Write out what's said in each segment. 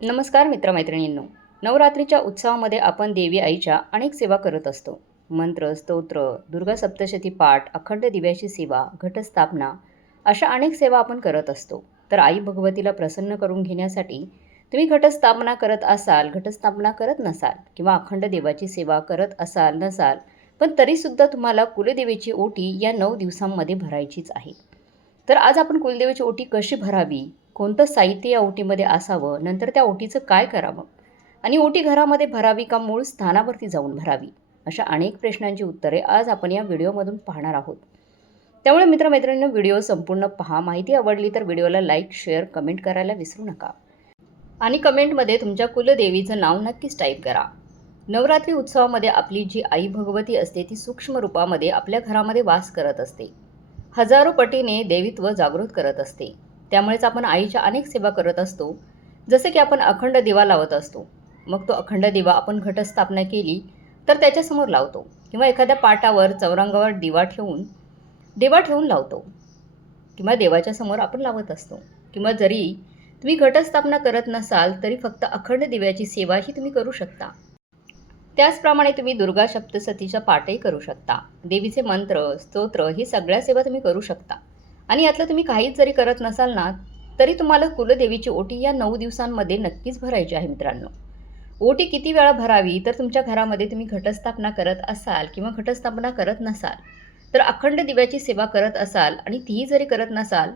नमस्कार मित्रमैत्रिणींनो. नवरात्रीच्या उत्सवामध्ये आपण देवी आईच्या अनेक सेवा करत असतो. मंत्र स्तोत्र दुर्गा सप्तशती पाठ अखंड दिव्याची सेवा घटस्थापना अशा अनेक सेवा आपण करत असतो. तर आई भगवतीला प्रसन्न करून घेण्यासाठी तुम्ही घटस्थापना करत असाल घटस्थापना करत नसाल किंवा अखंड देवाची सेवा करत असाल नसाल पण तरीसुद्धा तुम्हाला कुलदेवीची ओटी या नऊ दिवसांमध्ये भरायचीच आहे. तर आज आपण कुलदेवीची ओटी कशी भरावी? कोणतं साहित्य या ओटीमध्ये असावं? नंतर त्या ओटीचं काय करावं? आणि ओटी घरामध्ये भरावी का मूळ स्थानावरती जाऊन भरावी? अशा अनेक प्रश्नांची उत्तरे आज आपण या व्हिडिओमधून पाहणार आहोत. त्यामुळे मित्रमैत्रिणींनो व्हिडिओ संपूर्ण पहा. माहिती आवडली तर व्हिडिओला लाईक शेअर कमेंट करायला विसरू नका. आणि कमेंटमध्ये तुमच्या कुलदेवीचं नाव नक्कीच टाईप करा. नवरात्री उत्सवामध्ये आपली जी आई भगवती असते ती सूक्ष्म रूपामध्ये आपल्या घरामध्ये वास करत असते. हजारो पटीने देवीत्व जागृत करत असते. त्यामुळेच आपण आईच्या अनेक सेवा करत असतो. जसे की आपण अखंड दिवा लावत असतो. मग तो अखंड दिवा आपण घटस्थापना केली तर त्याच्यासमोर लावतो किंवा एखाद्या पाटावर चौरंगावर दिवा ठेवून दिवा ठेवून लावतो. किंवा देवाच्या समोर आपण लावत असतो. किंवा जरी तुम्ही घटस्थापना करत नसाल तरी फक्त अखंड दिव्याची सेवाही तुम्ही करू शकता. त्याचप्रमाणे तुम्ही दुर्गा सप्तसतीचा पाठही करू शकता. देवीचे मंत्र स्तोत्र ही सगळ्या सेवा तुम्ही करू शकता. आणि यातलं तुम्ही काहीच जरी करत नसाल ना तरी तुम्हाला कुलदेवीची ओटी या नऊ दिवसांमध्ये नक्कीच भरायची आहे मित्रांनो. ओटी किती वेळा भरावी तर तुमच्या घरामध्ये तुम्ही घटस्थापना करत असाल किंवा घटस्थापना करत नसाल तर अखंड दिव्याची सेवा करत असाल आणि तीही जरी करत नसाल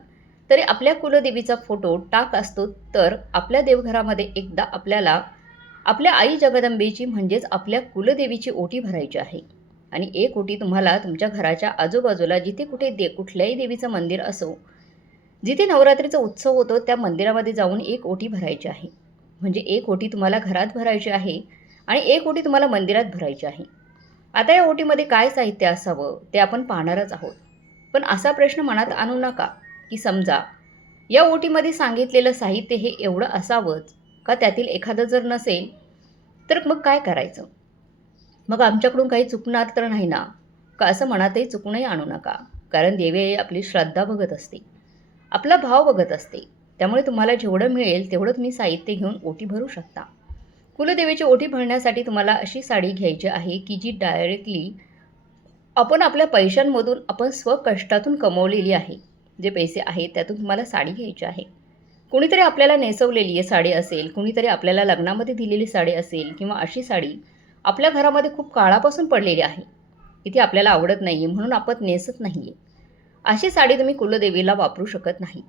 तरी आपल्या कुलदेवीचा फोटो टाक असतो तर आपल्या देवघरामध्ये एकदा आपल्याला आपल्या आई जगदंबेची म्हणजेच आपल्या कुलदेवीची ओटी भरायची आहे. आणि एक ओटी तुम्हाला तुमच्या घराच्या आजूबाजूला जिथे कुठे दे कुठल्याही देवीचं मंदिर असो जिथे नवरात्रीचा उत्सव होतो त्या मंदिरामध्ये जाऊन एक ओटी भरायची आहे. म्हणजे एक ओटी तुम्हाला घरात भरायची आहे आणि एक ओटी तुम्हाला मंदिरात भरायची आहे. आता या ओटीमध्ये काय साहित्य असावं ते आपण पाहणारच आहोत. पण असा प्रश्न मनात आणू नका की समजा या ओटीमध्ये सांगितलेलं साहित्य हे एवढं असावंच का त्यातील एखादं जर नसेल तर मग काय करायचं? मग आमच्याकडून काही चुकणार तर नाही ना? का असं मनातही चुकूनही आणू नका. कारण देवी आपली श्रद्धा बघत असते. आपला भाव बघत असते. त्यामुळे तुम्हाला जेवढं मिळेल तेवढं तुम्ही साहित्य घेऊन ओटी भरू शकता. कुलदेवीची ओटी भरण्यासाठी तुम्हाला अशी साडी घ्यायची आहे की जी डायरेक्टली आपण आपल्या पैशांमधून आपण स्वकष्टातून कमवलेली आहे. जे पैसे आहेत त्यातून तुम्हाला साडी घ्यायची आहे. कुणीतरी आपल्याला नेसवलेली आहे साडी असेल कुणीतरी आपल्याला लग्नामध्ये दिलेली साडी असेल किंवा अशी साडी आपल्या घरामध्ये खूप काळापासून पडलेली आहे. इथे आपल्याला आवडत नाही आहे म्हणून आपण नेसत नाही आहे अशी साडी तुम्ही कुलदेवीला वापरू शकत नाही.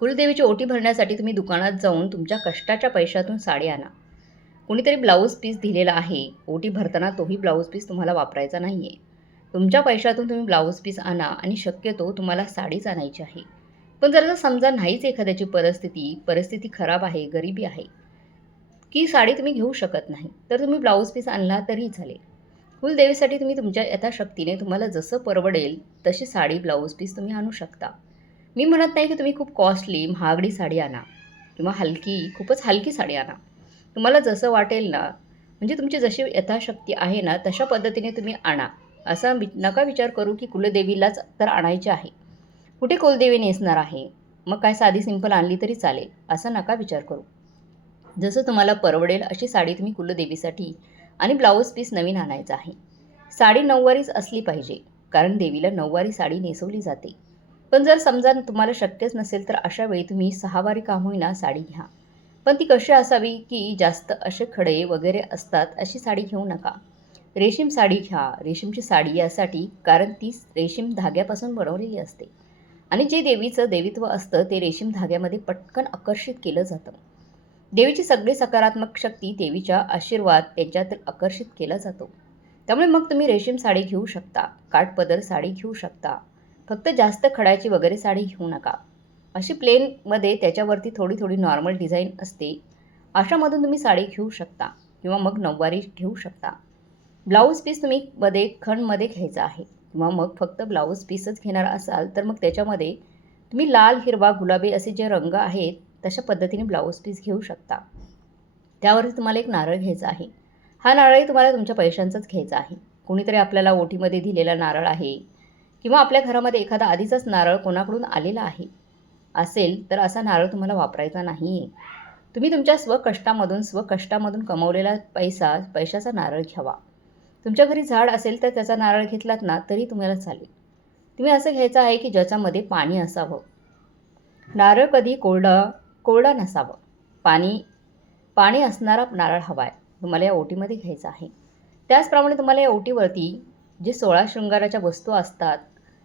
कुलदेवीची ओटी भरण्यासाठी तुम्ही दुकानात जाऊन तुमच्या कष्टाच्या पैशातून साडी आणा. कुणीतरी ब्लाऊज पीस दिलेला आहे. ओटी भरताना तोही ब्लाऊज पीस तुम्हाला वापरायचा नाही आहे तुमच्या पैशातून तुम्ही ब्लाऊज पीस आणा आणि शक्यतो तुम्हाला साडीच आणायची आहे. पण जर समजा नाहीच एखाद्याची परिस्थिती परिस्थिती खराब आहे गरिबी आहे की साडी तुम्ही घेऊ शकत नाही. तर तुम्ही ब्लाऊज पीस आणला तरीही चालेल. कुलदेवीसाठी तुम्ही तुमच्या यथाशक्तीने तुम्हाला जसं परवडेल तशी साडी ब्लाऊज पीस तुम्ही आणू शकता. मी म्हणत नाही की तुम्ही खूप कॉस्टली महागडी साडी आणा किंवा हलकी खूपच हलकी साडी आणा. तुम्हाला जसं वाटेल ना म्हणजे तुमची जशी यथाशक्ती आहे ना तशा पद्धतीने तुम्ही आणा. असा वि नका विचार करू की कुलदेवीलाच तर आणायचे आहे. कुठे कुलदेवी नेसणार आहे? मग काय साधी सिंपल आणली तरी चालेल असा नका विचार करू. जसं तुम्हाला परवडेल अशी साडी तुम्ही कुलदेवीसाठी आणि ब्लाऊज पीस नवीन आणायचा आहे. साडी नऊवारीच असली पाहिजे कारण देवीला नऊवारी साडी नेसवली जाते. पण जर समजा तुम्हाला शक्यच नसेल तर अशा वेळी तुम्ही सहावारी काम होईना साडी घ्या. पण ती कशी असावी की जास्त असे खडे वगैरे असतात अशी साडी घेऊ नका. रेशीम साडी घ्या. रेशीमची साडी यासाठी कारण ती रेशीम धाग्यापासून बनवलेली असते. आणि जे देवीचं देवीत्व असतं ते रेशीम धाग्यामध्ये पटकन आकर्षित केलं जातं. देवीची सगळी सकारात्मक शक्ती देवीच्या आशीर्वाद त्यांच्यात आकर्षित केला जातो. त्यामुळे मग तुम्ही रेशीम साडी घेऊ शकता काठपदर साडी घेऊ शकता. फक्त जास्त खडाची वगैरे साडी घेऊ नका. अशी प्लेनमध्ये त्याच्यावरती थोडी थोडी नॉर्मल डिझाईन असते. अशामधून तुम्ही साडी घेऊ शकता किंवा मग नऊवारी घेऊ शकता. ब्लाऊज पीस तुम्ही मध्ये खणमध्ये घ्यायचा आहे. किंवा मग फक्त ब्लाऊज पीसच घेणार असाल तर मग त्याच्यामध्ये तुम्ही लाल हिरवा गुलाबी असे जे रंग आहेत तशा पद्धतीने ब्लाऊज पीस घेऊ शकता. त्यावरती तुम्हाला एक नारळ घ्यायचा आहे. हा नारळही तुम्हाला तुमच्या पैशांचाच घ्यायचा आहे. कुणीतरी आपल्याला ओटीमध्ये दिलेला नारळ आहे किंवा आपल्या घरामध्ये एखादा आधीचाच नारळ कोणाकडून आलेला आहे असेल तर असा नारळ तुम्हाला वापरायचा नाही आहे तुम्ही तुमच्या स्वकष्टामधून स्वकष्टामधून कमवलेला पैसा पैशाचा नारळ घ्यावा. तुमच्या घरी झाड असेल तर त्याचा नारळ घेतलात ना तरी तुम्हाला चालेल. तुम्ही असं घ्यायचं आहे की ज्याच्यामध्ये पाणी असावं. नारळ कधी कोरडा कोरडा नसावं. पाणी पाणी असणारा नारळ हवा आहे तुम्हाला या ओटीमध्ये घ्यायचा आहे. त्याचप्रमाणे तुम्हाला या ओटीवरती जे सोळा शृंगाराच्या वस्तू असतात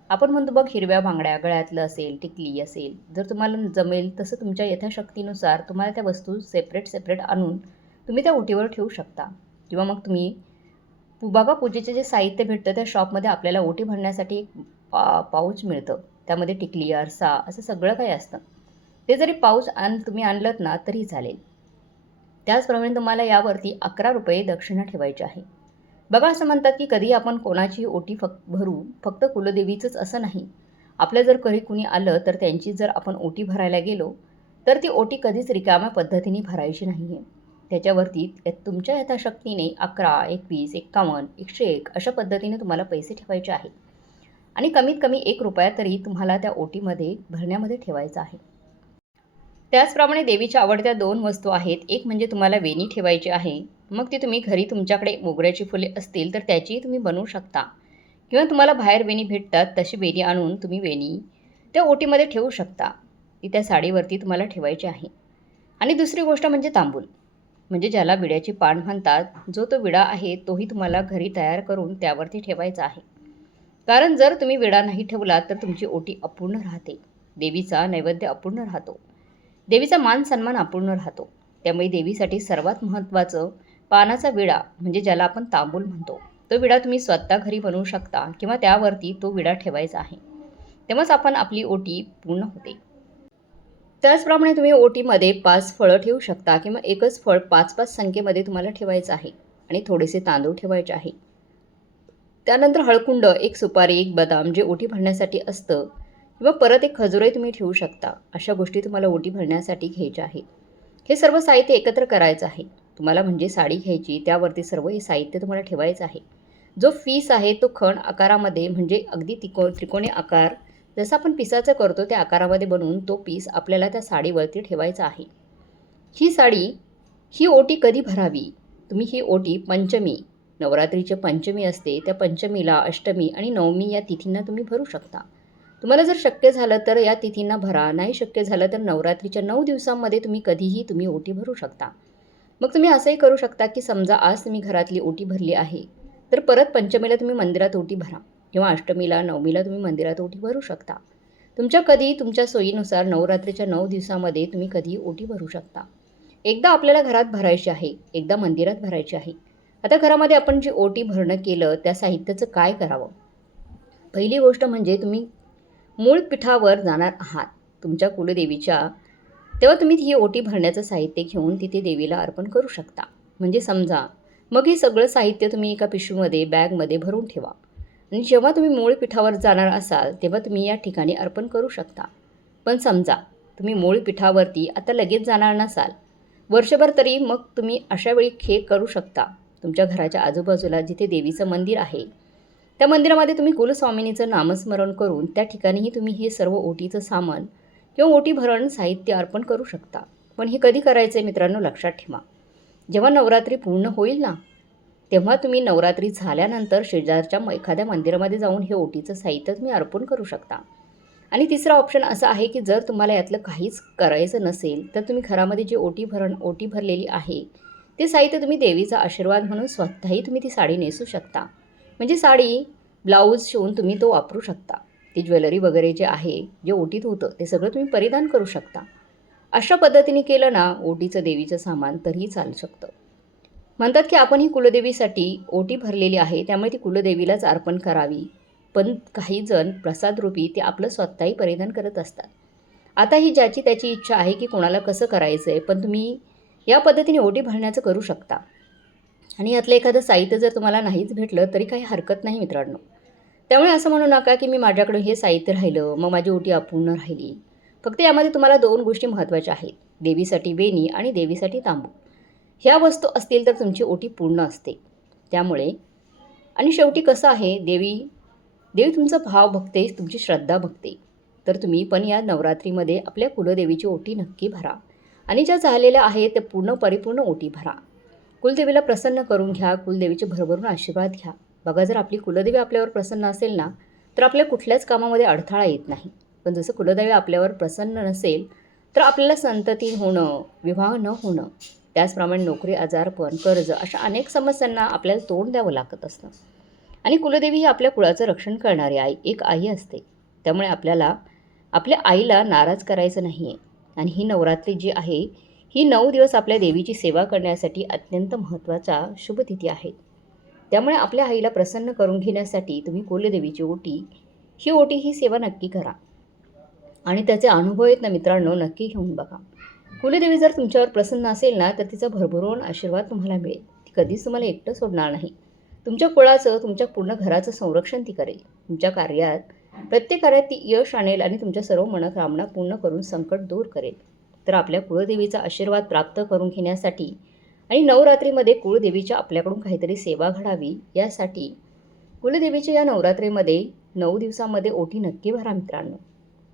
आपण म्हणतो बघ हिरव्या बांगड्या गळ्यातलं असेल टिकली असेल जर तुम्हाला जमेल तसं तुमच्या यथाशक्तीनुसार तुम्हाला त्या वस्तू सेपरेट सेपरेट आणून तुम्ही त्या ओटीवर ठेवू शकता. किंवा मग तुम्ही पु- पूजेचे जे साहित्य भेटतं त्या शॉपमध्ये आपल्याला ओटी भरण्यासाठी एक पा पाऊच मिळतं. त्यामध्ये टिकली आरसा असं सगळं काही असतं. ते जरी पाऊस आण तुम्ही आणलंत ना तरी चालेल. त्याचप्रमाणे तुम्हाला यावरती अकरा रुपये दक्षिणा ठेवायची आहे. बघा असं म्हणतात की कधी आपण कोणाची ओटी फक्त भरू फक्त कुलदेवीचंच असं नाही. आपलं जर कधी कुणी आलं तर त्यांची जर आपण ओटी भरायला गेलो तर ती ओटी कधीच रिकाम्या पद्धतीने भरायची नाही आहे त्याच्यावरती तुमच्या यथाशक्तीने अकरा एकवीस एक्कावन्न एकशे एक अशा पद्धतीने तुम्हाला पैसे ठेवायचे आहे आणि कमीत कमी एक रुपया तरी तुम्हाला त्या ओटीमध्ये भरण्यामध्ये ठेवायचा आहे. त्याचप्रमाणे देवीच्या आवडत्या दोन वस्तू आहेत. एक म्हणजे तुम्हाला वेणी ठेवायची आहे. मग ती तुम्ही घरी तुमच्याकडे मोगऱ्याची फुले असतील तर त्याचीही तुम्ही बनवू शकता. किंवा तुम्हाला बाहेर वेणी भेटतात तशी वेणी आणून तुम्ही वेणी त्या ओटीमध्ये ठेवू शकता. ती त्या साडीवरती तुम्हाला ठेवायची आहे. आणि दुसरी गोष्ट म्हणजे तांबूल. म्हणजे ज्याला विड्याची पान म्हणतात जो तो विडा आहे तोही तुम्हाला घरी तयार करून त्यावरती ठेवायचा आहे. कारण जर तुम्ही विडा नाही ठेवला तर तुमची ओटी अपूर्ण राहते. देवीचा नैवेद्य अपूर्ण राहतो. देवीचा मान सन्मान अपूर्ण राहतो. त्यामुळे देवीसाठी सर्वात महत्त्वाचं पानाचा विडा म्हणजे ज्याला आपण तांबूल म्हणतो. तो विडा तुम्ही स्वतः घरी बनवू शकता किंवा त्यावरती तो विडा ठेवायचा आहे. तेव्हाच आपण आपली ओटी पूर्ण होते. त्याचप्रमाणे तुम्ही ओटीमध्ये पाच फळं ठेवू शकता किंवा एकच फळ पाच पाच संख्येमध्ये तुम्हाला ठेवायचं आहे आणि थोडेसे तांदूळ ठेवायचे आहे. त्यानंतर हळकुंड एक सुपारी एक बदाम जे ओटी भरण्यासाठी असतं किंवा परत एक खजुरही तुम्ही ठेवू शकता. अशा गोष्टी तुम्हाला ओटी भरण्यासाठी घ्यायच्या आहेत. हे सर्व साहित्य एकत्र करायचं आहे. तुम्हाला म्हणजे साडी घ्यायची त्यावरती सर्व हे साहित्य तुम्हाला ठेवायचं आहे. जो फीस आहे तो खण आकारामध्ये म्हणजे अगदी तिको त्रिकोणी आकार जसं आपण पिसाचं करतो त्या आकारामध्ये बनवून तो पीस आपल्याला त्या साडीवरती ठेवायचा आहे. ही साडी ही ओटी कधी भरावी? तुम्ही ही ओटी पंचमी नवरात्रीची पंचमी असते त्या पंचमीला अष्टमी आणि नवमी या तिथींना तुम्ही भरू शकता. तुम्हाला जर शक्य झालं तर या तिथींना भरा. नाही शक्य झालं तर नवरात्रीच्या नऊ दिवसांमध्ये तुम्ही कधीही तुम्ही ओटी भरू शकता. मग तुम्ही असंही करू शकता की समजा आज तुम्ही घरातली ओटी भरली आहे तर परत पंचमीला तुम्ही मंदिरात ओटी भरा किंवा अष्टमीला नवमीला तुम्ही मंदिरात ओटी भरू शकता. तुमच्या कधी तुमच्या सोयीनुसार नवरात्रीच्या नऊ दिवसामध्ये तुम्ही कधीही ओटी भरू शकता. एकदा आपल्याला घरात भरायची आहे एकदा मंदिरात भरायची आहे. आता घरामध्ये आपण जी ओटी भरणं केलं त्या साहित्याचं काय करावं? पहिली गोष्ट म्हणजे तुम्ही मूळ पीठावर जाणार आहात. तुमच्या कुलदेवीच्या तेव्हा तुम्ही ही ओटी भरण्याचं साहित्य घेऊन तिथे देवीला अर्पण करू शकता. म्हणजे समजा मग हे सगळं साहित्य तुम्ही एका पिशवीमध्ये बॅगमध्ये भरून ठेवा. आणि जेव्हा तुम्ही मूळ पीठावर जाणार असाल तेव्हा तुम्ही या ठिकाणी अर्पण करू शकता. पण समजा तुम्ही मूळ पीठावरती आता लगेच जाणार नसाल वर्षभर तरी मग तुम्ही अशावेळी खेळ करू शकता. तुमच्या घराच्या आजूबाजूला जिथे देवीचं मंदिर आहे त्या मंदिरामध्ये तुम्ही कुलस्वामिनीचं नामस्मरण करून त्या ठिकाणीही तुम्ही हे सर्व ओटीचं सामान किंवा ओटी भरण साहित्य अर्पण करू शकता. पण हे कधी करायचं आहे मित्रांनो लक्षात ठेवा. जेव्हा नवरात्री पूर्ण होईल ना तेव्हा तुम्ही नवरात्री झाल्यानंतर शेजारच्या एखाद्या मंदिरामध्ये जाऊन हे ओटीचं साहित्य तुम्ही अर्पण करू शकता. आणि तिसरा ऑप्शन असा आहे की जर तुम्हाला यातलं काहीच करायचं नसेल तर तुम्ही घरामध्ये जे ओटी भरण ओटी भरलेली आहे ते साहित्य तुम्ही देवीचा आशीर्वाद म्हणून स्वतःही तुम्ही ती साडी नेसू शकता. म्हणजे साडी ब्लाऊज शिवून तुम्ही तो वापरू शकता. ती ज्वेलरी वगैरे जे आहे जे ओटीत होतं ते सगळं तुम्ही परिधान करू शकता. अशा पद्धतीने केलं ना ओटीचं देवीचं सामान तरीही चालू शकतं. म्हणतात की आपण ही कुलदेवीसाठी ओटी भरलेली आहे त्यामुळे ती कुलदेवीलाच अर्पण करावी. पण काही जण प्रसादरूपी ते आपलं स्वतःही परिधान करत असतात. आता ही ज्याची त्याची इच्छा आहे की कोणाला कसं करायचं आहे पण तुम्ही या पद्धतीने ओटी भरण्याचं करू शकता. आणि यातलं एखादं साहित्य जर तुम्हाला नाहीच भेटलं तरी काही हरकत नाही मित्रांनो. त्यामुळे असं म्हणू नका की मी माझ्याकडून हे साहित्य राहिलं मग माझी ओटी अपूर्ण राहिली. फक्त यामध्ये तुम्हाला दोन गोष्टी महत्त्वाच्या आहेत. देवीसाठी वेणी आणि देवीसाठी तांबू. ह्या वस्तू असतील तर तुमची ओटी पूर्ण असते. त्यामुळे आणि शेवटी कसं आहे देवी देवी तुमचा भाव बघते तुमची श्रद्धा बघते. तर तुम्ही पण या नवरात्रीमध्ये आपल्या कुलदेवीची ओटी नक्की भरा. आणि ज्या झालेल्या आहेत त्या पूर्ण परिपूर्ण ओटी भरा. कुलदेवीला प्रसन्न करून घ्या कुलदेवीचे भरभरून आशीर्वाद घ्या. बघा जर आपली कुलदेवी आपल्यावर प्रसन्न असेल ना तर आपल्या कुठल्याच कामामध्ये अडथळा येत नाही. पण जसं कुलदेवी आपल्यावर प्रसन्न नसेल तर आपल्याला संतती होणं विवाह न होणं त्याचप्रमाणे नोकरी आजारपण कर्ज अशा अनेक समस्यांना आपल्याला तोंड द्यावं लागत असतं. आणि कुलदेवी ही आपल्या कुळाचं रक्षण करणारी आई एक आई असते. त्यामुळे आपल्याला आपल्या आईला नाराज करायचं नाही आहे आणि ही नवरात्री जी आहे ही नऊ दिवस आपल्या देवीची सेवा करण्यासाठी अत्यंत महत्त्वाचा शुभतिथी आहे. त्यामुळे आपल्या आईला प्रसन्न करून घेण्यासाठी तुम्ही कुलदेवीची ओटी ही ओटी ही सेवा नक्की करा. आणि त्याचे अनुभव आहेत ना मित्रांनो नक्की घेऊन बघा. कुलदेवी जर तुमच्यावर प्रसन्न असेल ना तर तिचा भरभरून आशीर्वाद तुम्हाला मिळेल. ती कधीच तुम्हाला एकटं सोडणार नाही. तुमच्या कुळाचं तुमच्या पूर्ण घराचं संरक्षण ती करेल. तुमच्या कार्यात प्रत्येक कार्यात ती यश आणेल आणि तुमच्या सर्व मनोकामना पूर्ण करून संकट दूर करेल. तर आपल्या कुळदेवीचा आशीर्वाद प्राप्त करून घेण्यासाठी आणि नवरात्रीमध्ये कुळदेवीच्या आपल्याकडून काहीतरी सेवा घडावी यासाठी कुलदेवीच्या या नवरात्रीमध्ये नऊ दिवसामध्ये ओटी नक्की भरा मित्रांनो.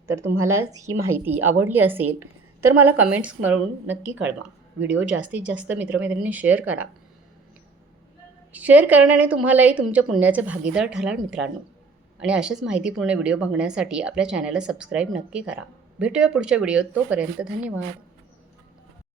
तर तुम्हाला ही माहिती आवडली असेल तर मला कमेंट्स करून नक्की कळवा. व्हिडिओ जास्तीत जास्त मित्रमैत्रिणी शेअर करा. शेअर करण्याने तुम्हालाही तुमच्या पुण्याचे भागीदार ठराल मित्रांनो. आणि अशाच माहितीपूर्ण व्हिडिओ बघण्यासाठी आपल्या चॅनलला सबस्क्राईब नक्की करा. भेटूया पुढच्या व्हिडिओत. तोपर्यंत धन्यवाद.